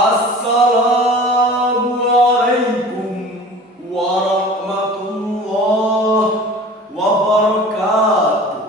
Assalamualaikum warahmatullahi wabarakatuh.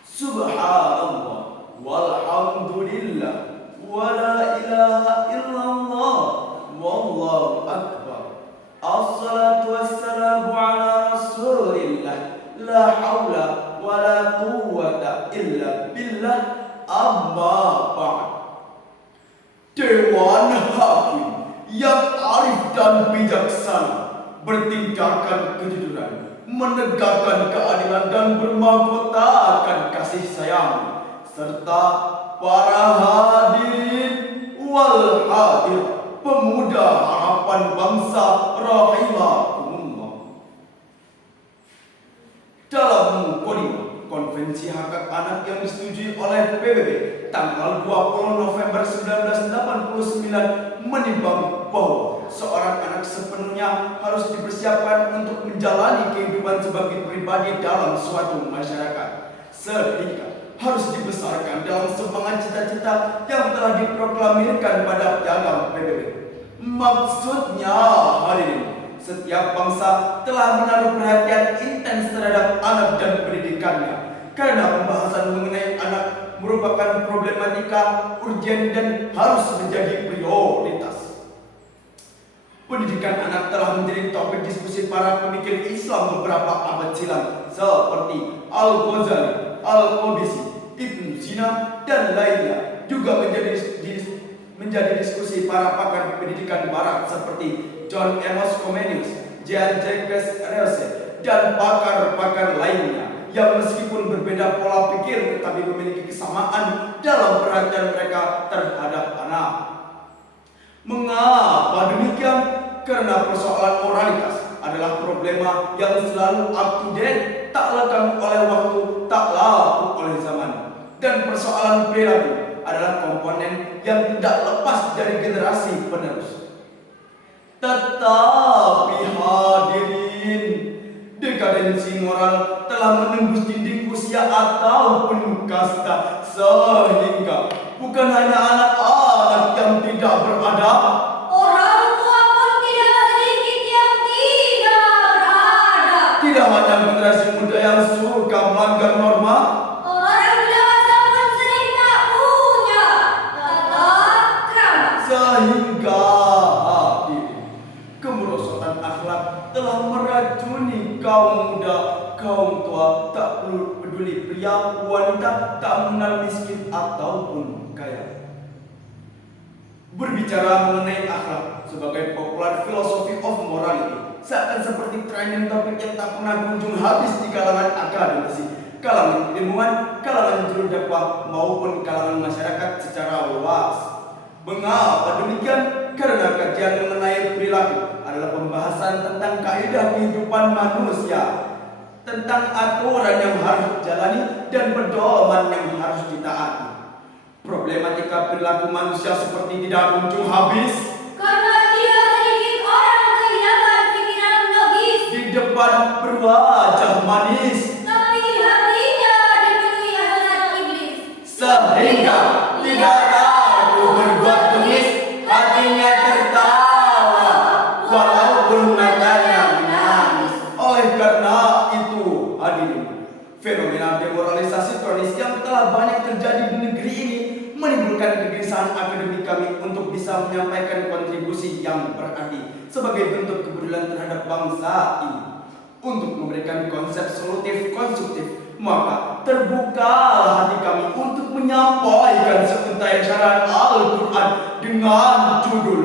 Subhanallah walhamdulillah wala ilaha illallah wallahu akbar. Assalatu wassalamu ala rasulillah la haula wala quwwata illa billah. Amma ba'd. Dewan Hakim yang arif dan bijaksana, bertingkahkan kejujuran, menegakkan keadilan dan bermahkotakan kasih sayang, serta para hadirin wal hadir, pemuda harapan bangsa rahimakumullah. Dalam mukadimah Konvensi Hak Anak yang disetujui oleh PBB tanggal 20 November 1989 menimbang bahwa seorang anak sepenuhnya harus dipersiapkan untuk menjalani kehidupan sebagai pribadi dalam suatu masyarakat, sehingga harus dibesarkan dalam semangat cita-cita yang telah diproklamirkan pada piagam PBB. Maksudnya, hadirin, setiap bangsa telah menaruh perhatian intens terhadap anak dan pendidikannya, karena pembahasan mengenai anak merupakan problematika urgen dan harus menjadi prioritas. Pendidikan anak telah menjadi topik diskusi para pemikir Islam beberapa abad silam, seperti Al-Ghazali, Al-Qabisi, Ibnu Sina, dan lainnya. Juga menjadi diskusi para pakar pendidikan barat seperti John Amos Comenius, Jean-Jacques Rousseau, dan pakar-pakar lainnya yang meskipun berbeda pola pikir tetapi memiliki kesamaan dalam perhatian mereka terhadap anak. Mengapa demikian? Karena persoalan moralitas adalah problema yang selalu up to date, tak lekang oleh waktu, tak lapuk oleh zaman. Dan persoalan perilaku adalah komponen yang tidak lepas dari generasi penerus. Tetapi hadirin, dekadensi moral telah menembus dinding usia ataupun kasta, sehingga bukan hanya anak-anak yang tidak beradab, orang tua pun tidak sedikit yang tidak beradab. tidak hanya generasi muda yang suka melanggar norma, Orang dewasa pun sering tak punya tata krama. sehingga kemerosotan akhlak telah meracuni kaum muda, kaum tua, tak peduli pria, wanita, tak mengenal miskin ataupun kaya. Berbicara mengenai akhlak sebagai popular philosophy of morality seakan seperti trending topik yang tak pernah kunjung habis di kalangan akademisi, kalangan ilmuwan, kalangan juru dakwah maupun kalangan masyarakat secara luas. Mengapa demikian? Karena kajian mengenai perilaku adalah pembahasan tentang kaidah kehidupan manusia, tentang aturan yang harus dijalani dan pedoman yang harus ditaati. Problematika perilaku manusia seperti tidak kunjung habis Karena tidak sedikit orang kehilangan pikiran logis, di depan berwajah manis, tapi hatinya dipenuhi hasrat iblis. sehingga tidak ragu berbuat bengis, hatinya tertawa walaupun matanya menangis. Oleh karena itu, hadirin, fenomena demoralisasi kronis yang telah banyak terjadi di negeri ini menimbulkan kegelisahan akademik kami untuk bisa menyampaikan kontribusi yang berarti sebagai bentuk kepedulian terhadap bangsa ini. Untuk memberikan konsep solutif konstruktif, maka terbukalah hati kami untuk menyampaikan seuntai syarat Al-Quran dengan judul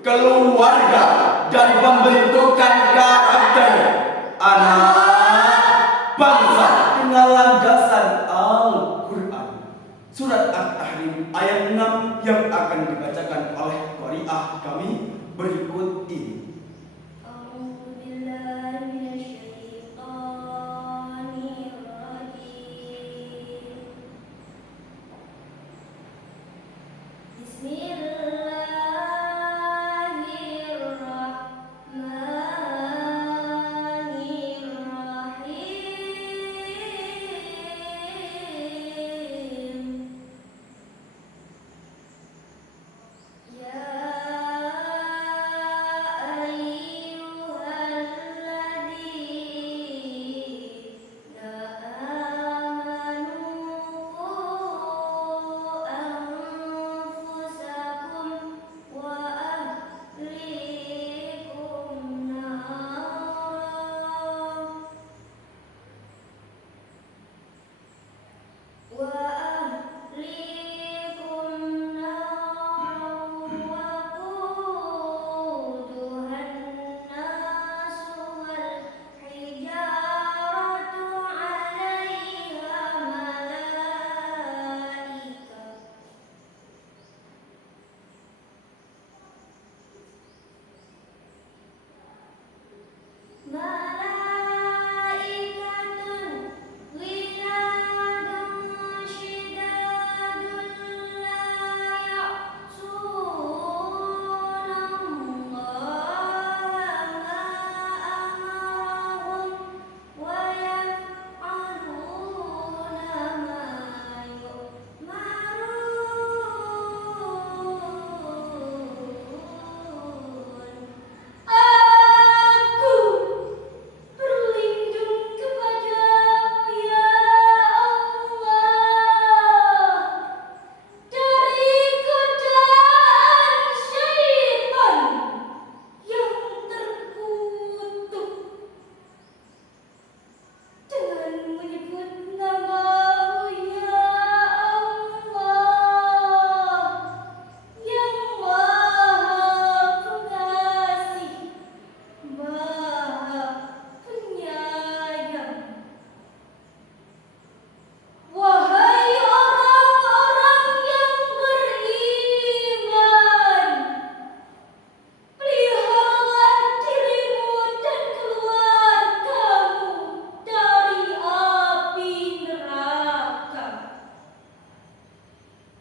Keluarga dan Pembentukan Karakter Anak Bangsa dengan landasan Al-Quran. Surat At-Tahrim ayat 6 yang akan dibacakan oleh qari'ah kami berikut ini.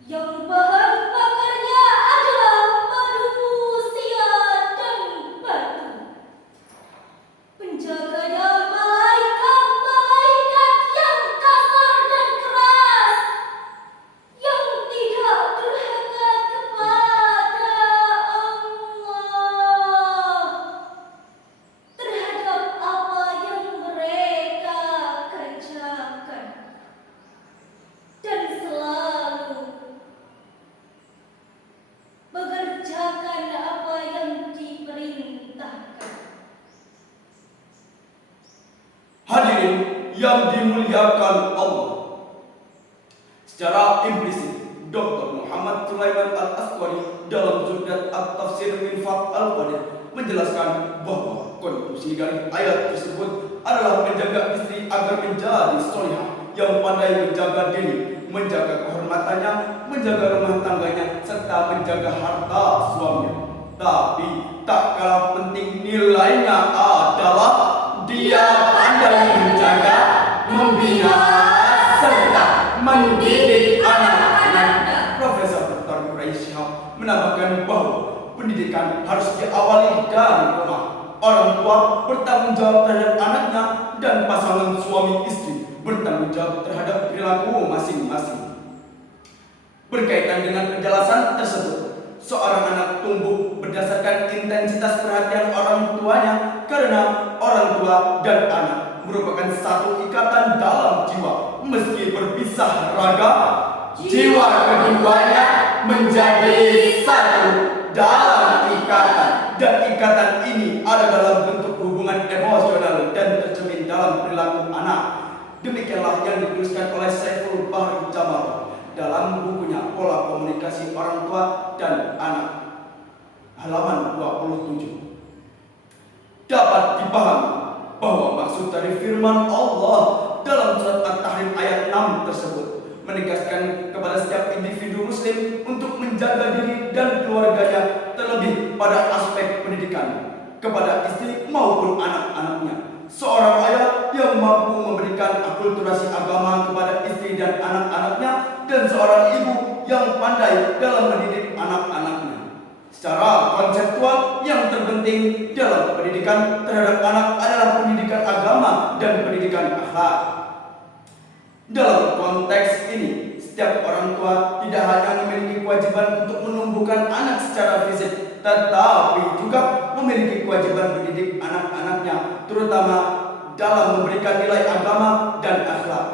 yang bahan bakarnya adalah manusia dan batu. Penjaganya malaikat-malaikat yang kasar dan keras, yang tidak durhaka kepada Allah terhadap apa yang mereka kerjakan, dan selalu mengerjakan apa yang diperintahkan. Hadirin yang dimuliakan Allah, secara implisit Dr. Muhammad Sulaiman Al-Asqari dalam Zubdat At-Tafsir Minfaq Al-Qadir menjelaskan bahwa konklusi dari ayat tersebut adalah menjaga istri agar menjadi solihah yang pandai menjaga diri, menjaga kehormatannya, menjaga rumah tangganya, serta menjaga harta suaminya. Tapi tak kalah penting nilainya adalah dia pandai menjaga, membina, serta mendidik anak-anaknya. Profesor Dr. Quraisy Shihab menambahkan bahwa pendidikan harus diawali dari rumah. Orang tua bertanggung jawab terhadap anaknya dan pasangan suami istri bertanggung jawab terhadap perilaku masing-masing. Berkaitan dengan penjelasan tersebut, seorang anak tumbuh berdasarkan intensitas perhatian orang tuanya karena orang tua dan anak merupakan satu ikatan dalam jiwa. Meski berpisah raga, jiwa keduanya menjadi satu dalam ikatan, dan ikatan ini ada dalam bentuk hubungan emosional dan tercermin dalam perilaku anak. Demikianlah yang dituliskan oleh Saiful Bahri Jamal dalam bukunya Pola Komunikasi Orang Tua dan Anak, halaman 27. Dapat dipahami bahwa maksud dari firman Allah dalam surat At-Tahrim ayat 6 tersebut menegaskan kepada setiap individu muslim untuk menjaga diri dan keluarganya, terlebih pada aspek pendidikan kepada istri maupun anak-anaknya. Seorang ayah yang mampu memberikan akulturasi agama kepada istri dan anak-anaknya, dan seorang ibu yang pandai dalam mendidik anak-anaknya. Secara konseptual, yang terpenting dalam pendidikan terhadap anak adalah pendidikan agama dan pendidikan akhlak. Dalam konteks ini, setiap orang tua tidak hanya memiliki kewajiban untuk menumbuhkan anak secara fisik, tetapi juga memiliki kewajiban mendidik anak-anaknya, terutama dalam memberikan nilai agama dan akhlak.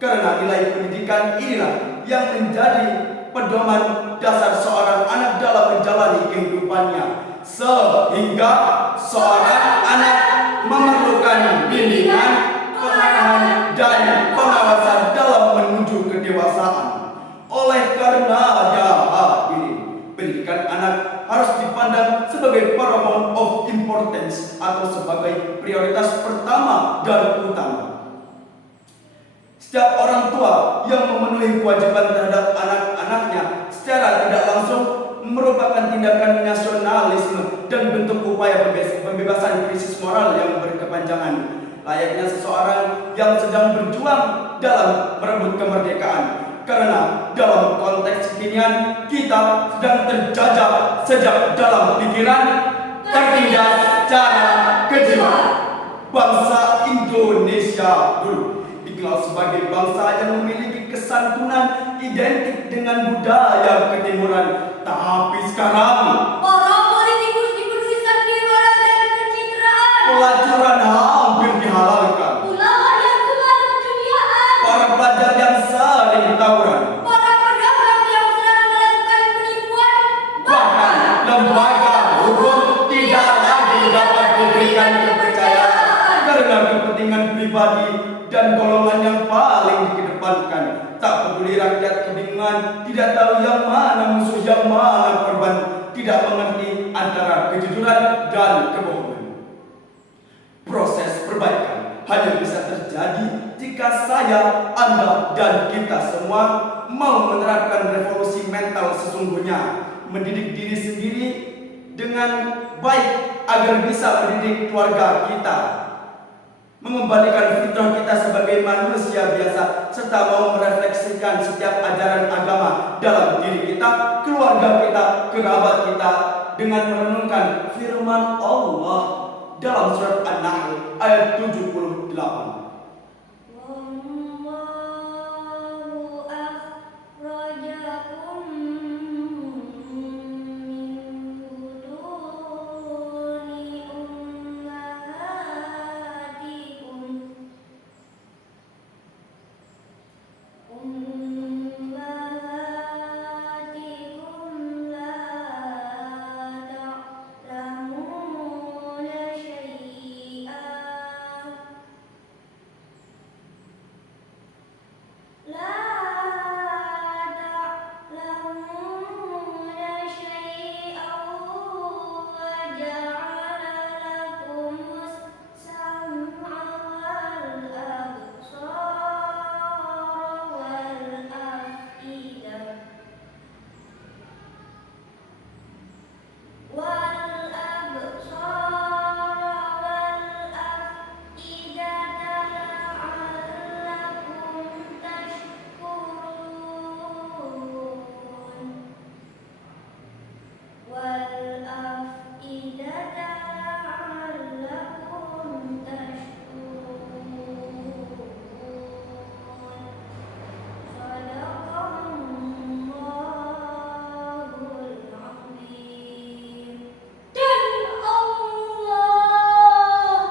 Karena nilai pendidikan inilah yang menjadi pedoman dasar seorang anak dalam menjalani kehidupannya, sehingga seorang anak memerlukan bimbingan, pengarahan, dan pengawasan dalam menuju kedewasaan. Oleh karena hadirin, pendidikan anak harus dipandang sebagai paramount of importance atau sebagai prioritas pertama dan utama. Setiap orang tua yang memenuhi kewajiban terhadap anak-anaknya secara tidak langsung merupakan tindakan nasionalisme dan bentuk upaya pembebasan krisis moral yang berkepanjangan. Layaknya seseorang yang sedang berjuang dalam merebut kemerdekaan. Karena dalam konteks kekinian kita sedang terjajah sejak dalam pikiran, tertindas secara kejiwa. Bangsa Indonesia dulu dikenal sebagai bangsa yang memiliki kesantunan identik dengan budaya ketimuran. Tapi sekarang Para politikus dipenuhi sandiwara dan pencitraan. pelacuran hampir dihalalkan. Ulama yang gemar keduniaan. Para pelajar yang sering tawuran. Para pedagang yang sedang melakukan penipuan. Bahkan lembaga hukum tidak lagi dapat diberikan kepercayaan karena kepentingan pribadi dan golongan yang paling dikedepankan. Tak peduli rakyat kebingungan, tidak tahu yang mana musuh, yang mana korban, tidak mengerti antara kejujuran dan kebohongan. Proses perbaikan hanya bisa terjadi jika saya, Anda, dan kita semua mau menerapkan revolusi mental sesungguhnya, mendidik diri sendiri dengan baik agar bisa mendidik keluarga kita, mengembalikan fitrah kita sebagai manusia biasa, serta mau merefleksikan setiap ajaran agama dalam keluarga kita, kerabat kita dengan merenungkan firman Allah dalam surat An-Nahl ayat 78. Wallahu akhrajakum min butuni ummahatikum la ta'lamuna syai'an wa ja'ala lakumus sam'a wal absara wal afidah la'allakum tashkurun Sadaqallahul azim. Dan Allah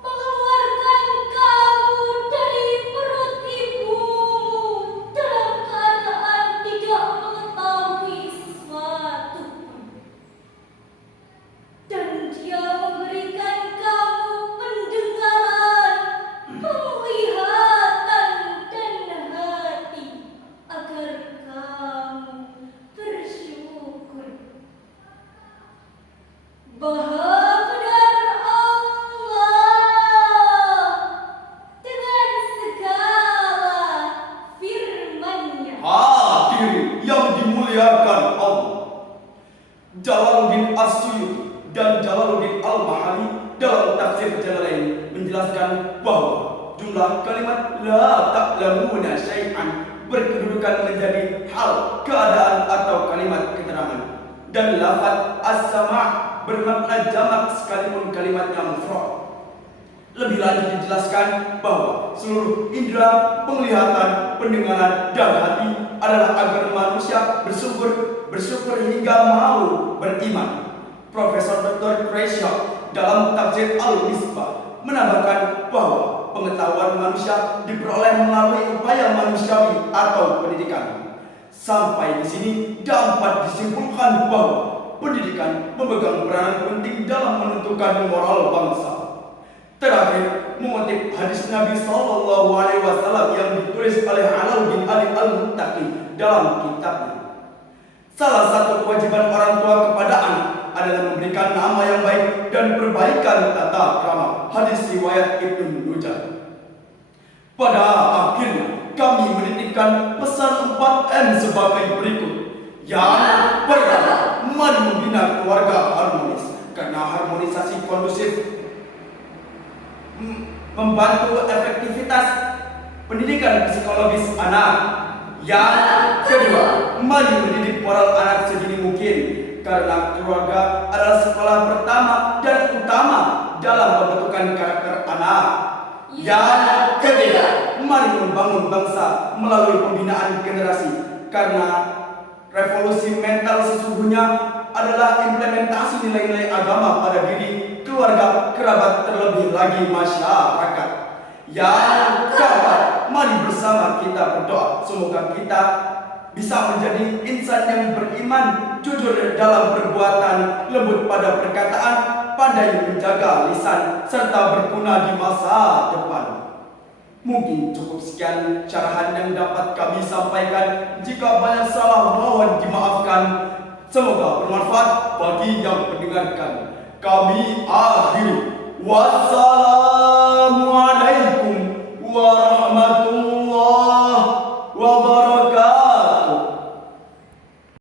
mengeluarkan kamu dari perut ibumu dalam keadaan tidak mengetahui sesuatu pun. Dan Dia memberikan kamu pendengaran, penglihatan, dan hati agar kamu bersyukur. Maha benar Allah dengan segala firman-Nya. Hadirin yang dimuliakan Allah, Jalaluddin As-Suyuti dan Jalaluddin Al-Mahali dalam tafsir Jalalain menjelaskan bahwa jumlah kalimat la ta'lamuna syai'an berkedudukan menjadi hal, keadaan atau kalimat keterangan, dan lafaz as-sama' bermakna jamak sekalipun kalimatnya mufrad. Lebih lanjut dijelaskan bahwa seluruh indera, penglihatan, pendengaran, dan hati adalah agar manusia bersyukur hingga mau beriman. Profesor Dr. Quraisy dalam tafsir Al-Misbah menambahkan bahwa pengetahuan manusia diperoleh melalui upaya manusiawi atau pendidikan. Sampai di sini dapat disimpulkan bahwa pendidikan memegang peranan penting dalam menentukan moral bangsa. Terakhir, mengutip hadis Nabi Sallallahu Alaihi Wasallam yang ditulis oleh Alauddin Ali Al-Muttaqi dalam kitabnya. Salah satu kewajiban orang tua kepada anak adalah memberikan nama yang baik dan perbaikan tata krama. Hadis riwayat Ibnu Nujah. Pada akhirnya, kami menitipkan pesan 4M sebagai berikut. Yang pertama, mari membina keluarga harmonis, karena harmonisasi kondusif membantu efektivitas pendidikan psikologis anak. Yang kedua, mari mendidik moral anak sedini mungkin, karena keluarga adalah sekolah pertama dan utama dalam pembentukan karakter anak. Yang ketiga, mari membangun bangsa melalui pembinaan generasi, karena revolusi mental sesungguhnya adalah implementasi nilai-nilai agama pada diri, keluarga, kerabat, terlebih lagi masyarakat. Yang keempat, mari bersama kita berdoa semoga kita bisa menjadi insan yang beriman, jujur dalam perbuatan, lembut pada perkataan, pandai menjaga lisan, serta berguna di masa depan. Mungkin cukup sekian carahan yang dapat kami sampaikan. Jika banyak salah, mohon dimaafkan. Semoga bermanfaat bagi yang mendengarkan. Kami akhiri. Wassalamualaikum